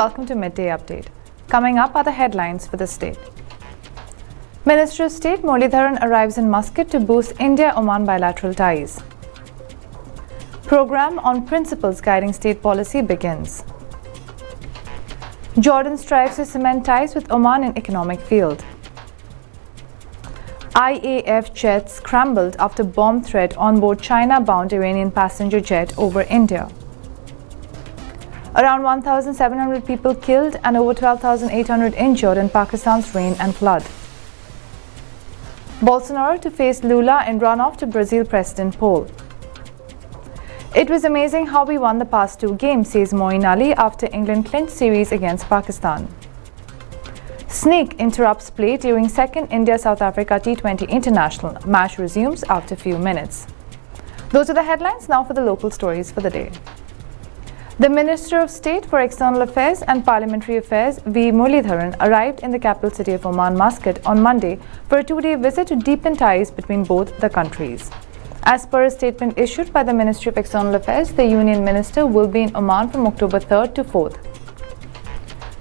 welcome to Midday Update. Coming up are the headlines for the state. Minister of State Muraleedharan arrives in Muscat to boost India-Oman bilateral ties. Program on principles guiding state policy begins. Jordan strives to cement ties with Oman in economic field. IAF jet scrambled after bomb threat on board China-bound Iranian passenger jet over India. Around 1,700 people killed and over 12,800 injured in Pakistan's rain and flood. Bolsonaro to face Lula in runoff to Brazil president poll. It was amazing how we won the past two games, says Moeen Ali after England clinched series against Pakistan. Snake interrupts play during second India-South Africa T20 international. Match resumes after few minutes. Those are the headlines. Now for the local stories for the day. The Minister of State for External Affairs and Parliamentary Affairs, V. Muraleedharan, arrived in the capital city of Oman, Muscat, on Monday for a two-day visit to deepen ties between both the countries. As per a statement issued by the Ministry of External Affairs, the Union Minister will be in Oman from October 3rd to 4th.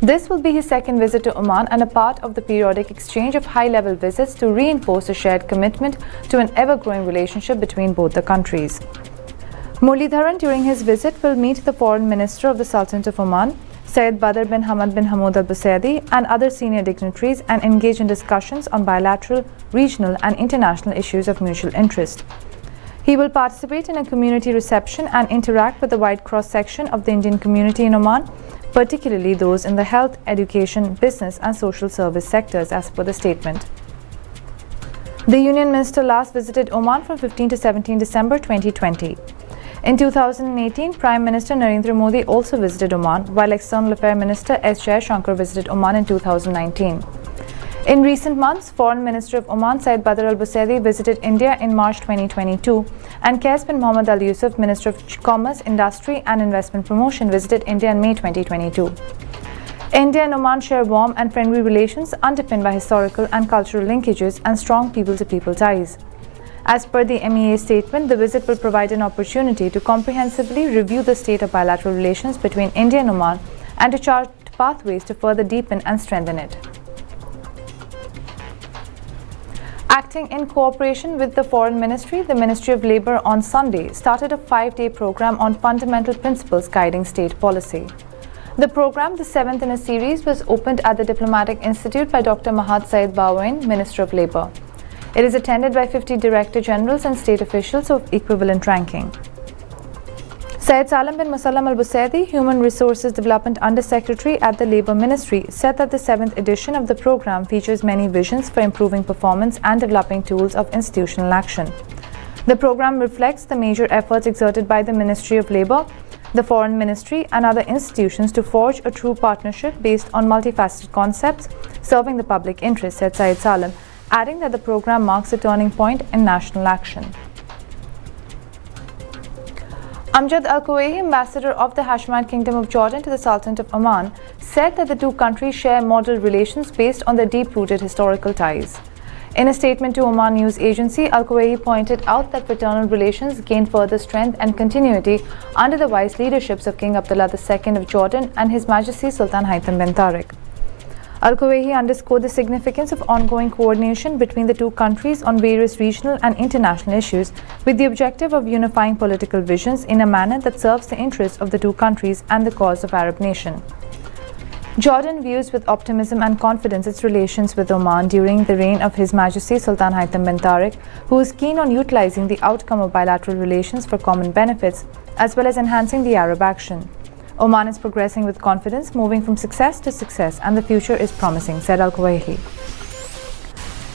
This will be his second visit to Oman and a part of the periodic exchange of high-level visits to reinforce a shared commitment to an ever-growing relationship between both the countries. Muraleedharan, during his visit, will meet the Foreign Minister of the Sultanate of Oman, Syed Badr bin Hamad bin Hamoud Al Busaidi, and other senior dignitaries and engage in discussions on bilateral, regional and international issues of mutual interest. He will participate in a community reception and interact with a wide cross-section of the Indian community in Oman, particularly those in the health, education, business and social service sectors, as per the statement. The Union Minister last visited Oman from 15 to 17 December 2020. In 2018, Prime Minister Narendra Modi also visited Oman, while External Affairs Minister S. Jaishankar visited Oman in 2019. In recent months, Foreign Minister of Oman Syed Badr Al Busaidi visited India in March 2022, and Qais bin Mohammed Al Yusuf, Minister of Commerce, Industry and Investment Promotion, visited India in May 2022. India and Oman share warm and friendly relations underpinned by historical and cultural linkages and strong people-to-people ties. As per the MEA statement, the visit will provide an opportunity to comprehensively review the state of bilateral relations between India and Oman and to chart pathways to further deepen and strengthen it. Acting in cooperation with the Foreign Ministry, the Ministry of Labour on Sunday started a 5-day program on fundamental principles guiding state policy. The program, the seventh in a series, was opened at the Diplomatic Institute by Dr. Mahad Saeed Bawain, Minister of Labour. It is attended by 50 Director Generals and state officials of equivalent ranking. Syed Salim bin Musallam Al Busaidi, Human Resources Development Under Secretary at the Labour Ministry, said that the 7th edition of the program features many visions for improving performance and developing tools of institutional action. The program reflects the major efforts exerted by the Ministry of Labour, the Foreign Ministry and other institutions to forge a true partnership based on multifaceted concepts serving the public interest, said Syed Salim, adding that the program marks a turning point in national action. Amjad Al-Kuwaihi, ambassador of the Hashemite Kingdom of Jordan to the Sultanate of Oman, said that the two countries share model relations based on their deep-rooted historical ties. In a statement to Oman News Agency, Al-Kuwaihi pointed out that fraternal relations gained further strength and continuity under the wise leaderships of King Abdullah II of Jordan and His Majesty Sultan Haitham bin Tariq. Al-Kuwaihi underscored the significance of ongoing coordination between the two countries on various regional and international issues, with the objective of unifying political visions in a manner that serves the interests of the two countries and the cause of Arab nation. Jordan views with optimism and confidence its relations with Oman during the reign of His Majesty Sultan Haitham bin Tariq, who is keen on utilizing the outcome of bilateral relations for common benefits, as well as enhancing the Arab action. Oman is progressing with confidence, moving from success to success, and the future is promising, said Al-Kuwaihi.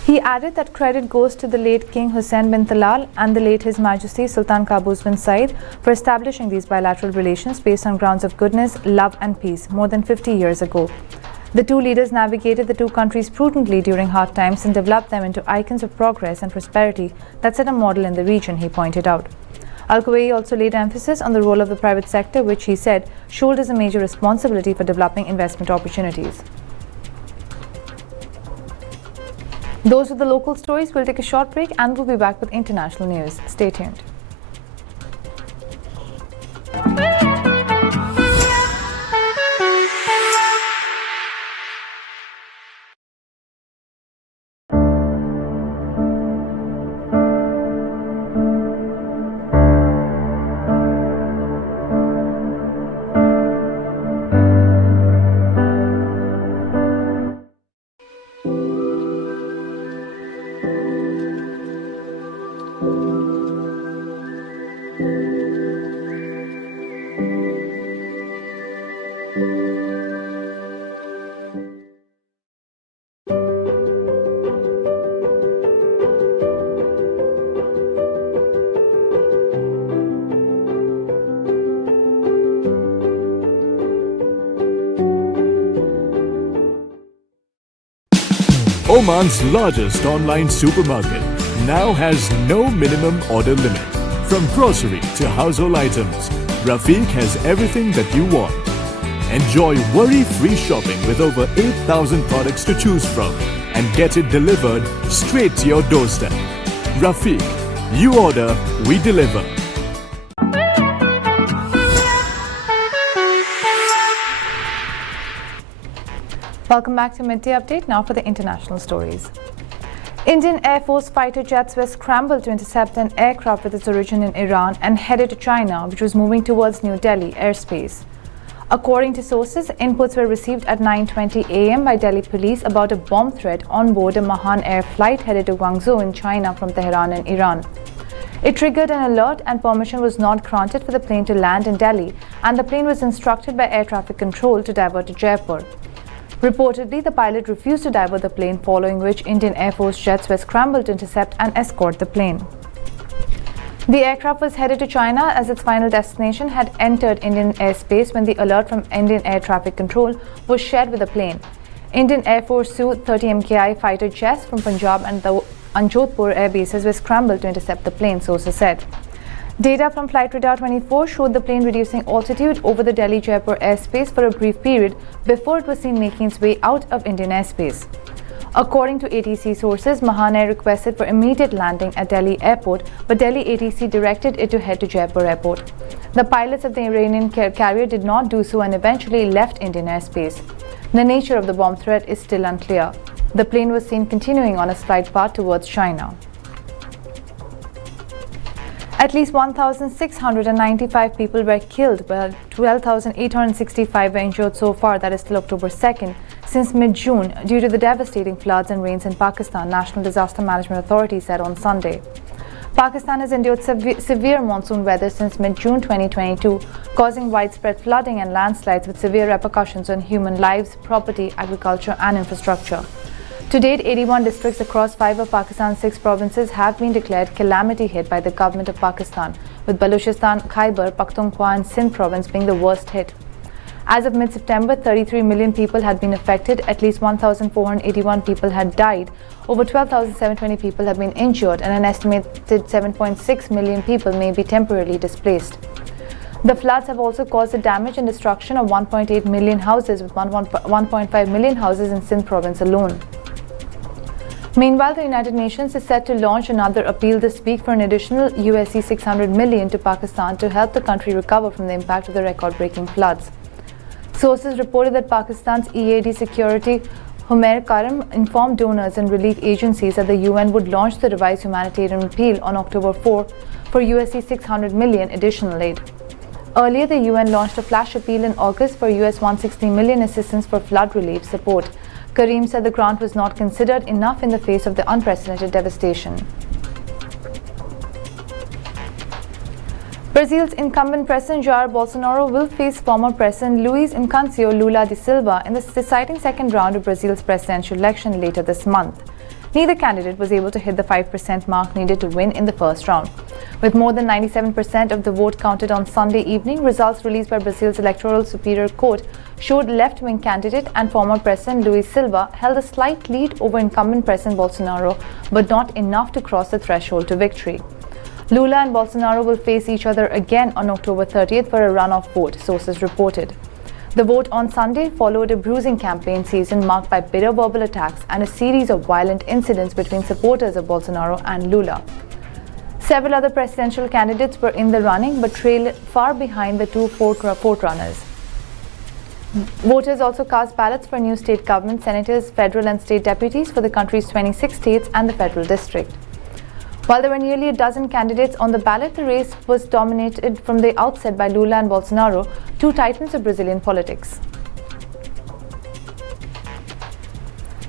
He added that credit goes to the late King Hussein bin Talal and the late His Majesty Sultan Qaboos bin Said for establishing these bilateral relations based on grounds of goodness, love and peace more than 50 years ago. The two leaders navigated the two countries prudently during hard times and developed them into icons of progress and prosperity that set a model in the region, he pointed out. Al-Kuwaihi also laid emphasis on the role of the private sector, which he said shoulders a major responsibility for developing investment opportunities. Those are the local stories. We'll take a short break and we'll be back with international news. Stay tuned. Oman's largest online supermarket, now has no minimum order limit. From grocery to household items, Rafiq has everything that you want. Enjoy worry-free shopping with over 8,000 products to choose from and get it delivered straight to your doorstep. Rafiq, you order, we deliver. Welcome back to Midday Update. Now for the international stories. Indian Air Force fighter jets were scrambled to intercept an aircraft with its origin in Iran and headed to China, which was moving towards New Delhi airspace. According to sources, inputs were received at 9:20 a.m. by Delhi police about a bomb threat on board a Mahan Air flight headed to Guangzhou in China from Tehran in Iran. It triggered an alert and permission was not granted for the plane to land in Delhi, and the plane was instructed by air traffic control to divert to Jaipur. Reportedly, the pilot refused to divert the plane, following which Indian Air Force jets were scrambled to intercept and escort the plane. The aircraft was headed to China as its final destination had entered Indian airspace when the alert from Indian Air Traffic Control was shared with the plane. Indian Air Force Su-30 MKI fighter jets from Punjab and the Jodhpur air bases were scrambled to intercept the plane, sources said. Data from Flight Radar 24 showed the plane reducing altitude over the Delhi-Jaipur airspace for a brief period before it was seen making its way out of Indian airspace. According to ATC sources, Mahan Air requested for immediate landing at Delhi Airport, but Delhi ATC directed it to head to Jaipur Airport. The pilots of the Iranian carrier did not do so and eventually left Indian airspace. The nature of the bomb threat is still unclear. The plane was seen continuing on its flight path towards China. At least 1,695 people were killed, while 12,865 were injured so far, that is till October 2nd, since mid-June, due to the devastating floods and rains in Pakistan, National Disaster Management Authority said on Sunday. Pakistan has endured severe monsoon weather since mid-June 2022, causing widespread flooding and landslides with severe repercussions on human lives, property, agriculture and infrastructure. To date, 81 districts across 5 of Pakistan's 6 provinces have been declared calamity hit by the government of Pakistan, with Balochistan, Khyber, Pakhtunkhwa and Sindh province being the worst hit. As of mid-September, 33 million people had been affected, at least 1,481 people had died, over 12,720 people have been injured, and an estimated 7.6 million people may be temporarily displaced. The floods have also caused the damage and destruction of 1.8 million houses, with 1.5 million houses in Sindh province alone. Meanwhile, the United Nations is set to launch another appeal this week for an additional $600 million to Pakistan to help the country recover from the impact of the record-breaking floods. Sources reported that Pakistan's EAD secretary Humair Karim informed donors and relief agencies that the UN would launch the revised humanitarian appeal on October 4 for $600 million additional aid. Earlier, the UN launched a flash appeal in August for $160 million assistance for flood relief support. Karim said the grant was not considered enough in the face of the unprecedented devastation. Brazil's incumbent President Jair Bolsonaro will face former President Luiz Inacio Lula da Silva in the deciding second round of Brazil's presidential election later this month. Neither candidate was able to hit the 5% mark needed to win in the first round. With more than 97% of the vote counted on Sunday evening, results released by Brazil's Electoral Superior Court showed left-wing candidate and former President Luiz Silva held a slight lead over incumbent President Bolsonaro, but not enough to cross the threshold to victory. Lula and Bolsonaro will face each other again on October 30th for a runoff vote, sources reported. The vote on Sunday followed a bruising campaign season marked by bitter verbal attacks and a series of violent incidents between supporters of Bolsonaro and Lula. Several other presidential candidates were in the running but trailed far behind the two forerunners. Voters also cast ballots for new state government, senators, federal and state deputies for the country's 26 states and the federal district. While there were nearly a dozen candidates on the ballot, the race was dominated from the outset by Lula and Bolsonaro, two titans of Brazilian politics.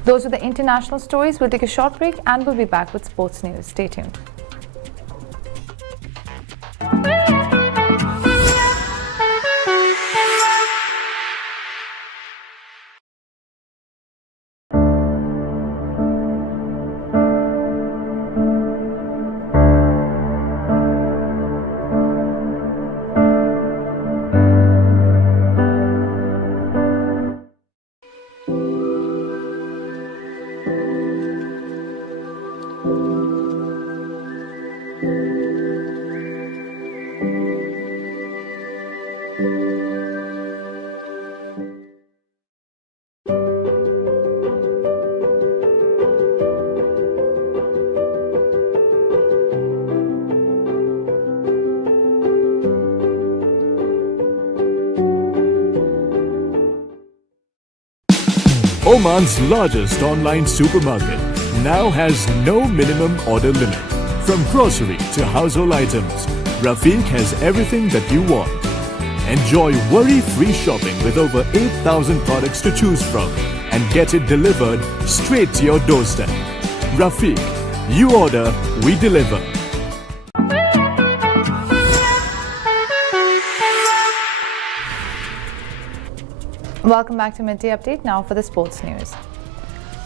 Those are the international stories. We'll take a short break and we'll be back with sports news. Stay tuned. Oman's largest online supermarket now has no minimum order limit. From grocery to household items, Rafiq has everything that you want. Enjoy worry-free shopping with over 8,000 products to choose from and get it delivered straight to your doorstep. Rafiq, you order, we deliver. Welcome back to Midday Update. Now for the sports news.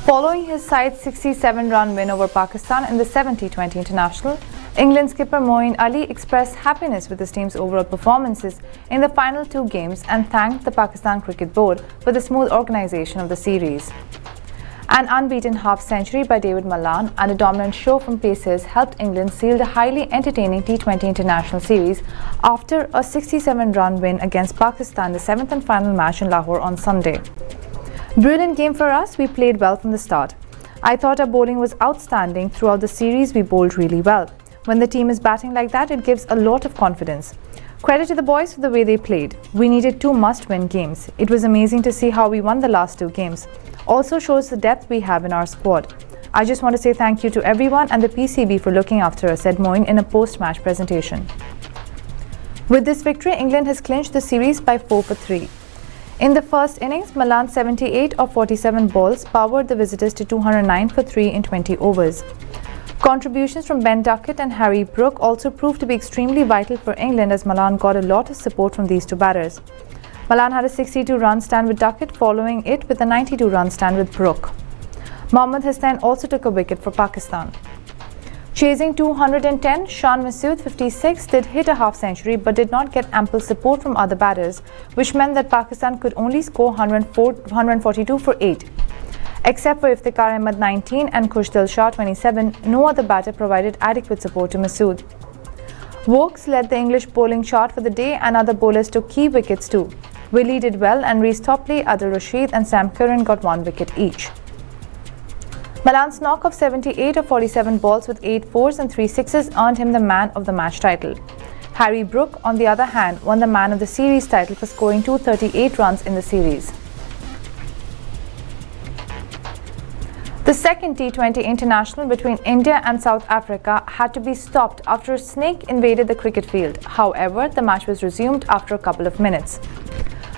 Following his side's 67-run win over Pakistan in the 70-20 international, England skipper Moeen Ali expressed happiness with his team's overall performances in the final two games and thanked the Pakistan Cricket Board for the smooth organisation of the series. An unbeaten half-century by David Malan and a dominant show from Pacers helped England seal the highly entertaining T20 international series after a 67-run win against Pakistan, the seventh and final match in Lahore on Sunday. Brilliant game for us. We played well from the start. I thought our bowling was outstanding throughout the series. We bowled really well. When the team is batting like that, it gives a lot of confidence. Credit to the boys for the way they played. We needed two must-win games. It was amazing to see how we won the last two games. Also shows the depth we have in our squad. I just want to say thank you to everyone and the PCB for looking after us, said Moeen in a post-match presentation. With this victory, England has clinched the series by 4-3. In the first innings, Malan's 78 of 47 balls powered the visitors to 209 for 3 in 20 overs. Contributions from Ben Duckett and Harry Brook also proved to be extremely vital for England as Malan got a lot of support from these two batters. Malan had a 62-run stand with Duckett, following it with a 92-run stand with Brook. Mohammad Hassan also took a wicket for Pakistan. Chasing 210, Shan Masood, 56, did hit a half-century but did not get ample support from other batters, which meant that Pakistan could only score 142 for 8. Except for Iftikhar Ahmed, 19, and Khushdil Shah, 27, no other batter provided adequate support to Masood. Wokes led the English bowling chart for the day and other bowlers took key wickets too. Willie did well and Reece Topley, Adil Rashid and Sam Curran got 1 wicket each. Malan's knock of 78 of 47 balls with 8 fours and 3 sixes earned him the man of the match title. Harry Brook, on the other hand, won the man of the series title for scoring 238 runs in the series. The second T20 international between India and South Africa had to be stopped after a snake invaded the cricket field. However, the match was resumed after a couple of minutes.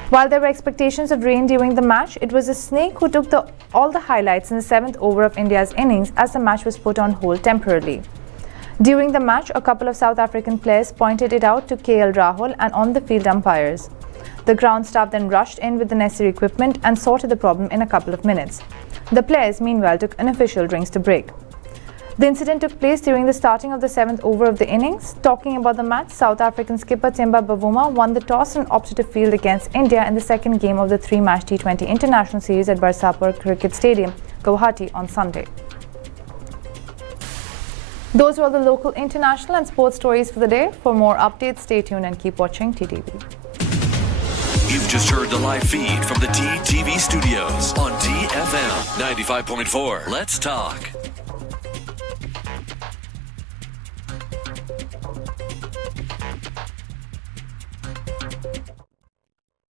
While there were expectations of rain during the match, it was a snake who took all the highlights in the 7th over of India's innings as the match was put on hold temporarily. During the match, a couple of South African players pointed it out to KL Rahul and on-the-field umpires. The ground staff then rushed in with the necessary equipment and sorted the problem in a couple of minutes. The players, meanwhile, took unofficial drinks to break. The incident took place during the starting of the 7th over of the innings. Talking about the match, South African skipper Timba Bavuma won the toss and opted to field against India in the second game of the 3-match T20 international series at Barsapur Cricket Stadium, Guwahati on Sunday. Those were all the local, international and sports stories for the day. For more updates, stay tuned and keep watching TTV. You've just heard the live feed from the TTV studios on TFM 95.4. Let's talk.